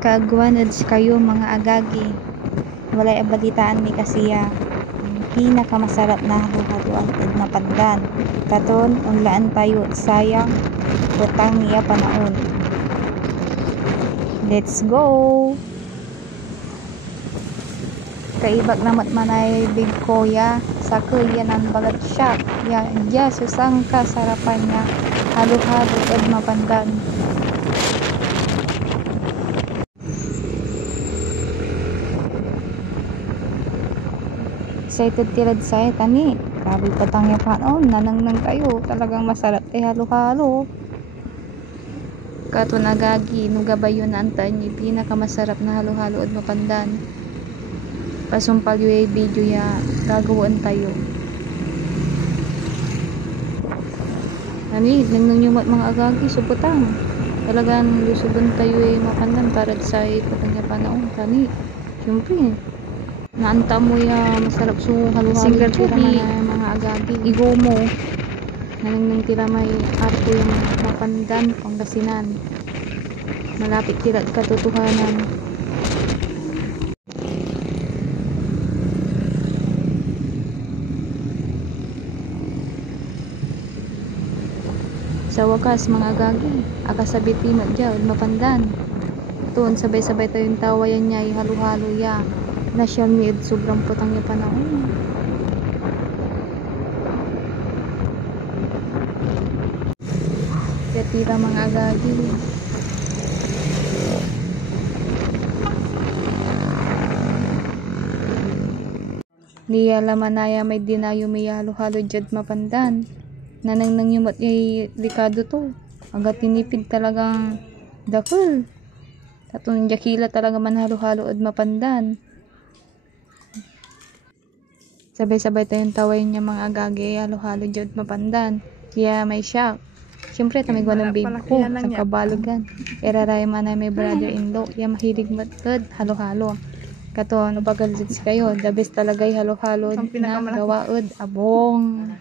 Kaagwanod kayo mga agagi. Walay abalitaan mi kasiya. Pinakamasarap na halo-haloan ug napandan. Katon unlaan tayo sayang utang niya panaon. Let's go. Kaibag namat manay big koya sa kuyan ang bagat siya. Ya susang ka sarapan niya halo-halo ug mapandan. Excited tirad saya tani. Grabe patangya panon, nanang kayo. Talagang masarap halo-halo. Katon agagi, nugabayo na antan ni pinakamasarap na halo-halo at mapandan. Pasumpal yung video ya gagawin tayo. Ani, nangyumat mga agagi, subutang. Talagang lusugan tayo mapandan para sa patangya panon. Tani, syempre. Naanta mo ya masarap so halo-halo tira mga agagi. Igo mo. Nanang tira may arto yung mapandan, Pangasinan. Malapit tira katotohanan. Sa wakas mga agagi, akasabiti magja ug mapandan. Tuon sabay-sabay tayong tawayan niya halo-halo ya. Nasyal mi sobrang putang niya panahon. Tira mga agagi. Niya lamanaya may dinayo may halo-halo jud mapandan. Nanang nangyumat ay likado to. Aga tinipid talagang dakol. Tatong jakila talaga man halo-halo at mapandan. Sabay-sabay tayong tawayin niya mga agagi halo-halo jud mapandan. Kaya may shock. Siyempre tamig walang babe ko sa kabalogan. Iraray man na may brother-in-law. Kaya mahilig matod halo-halo. Kato, nabagal kayo. The best talaga halo-halo na gawaod. Abong.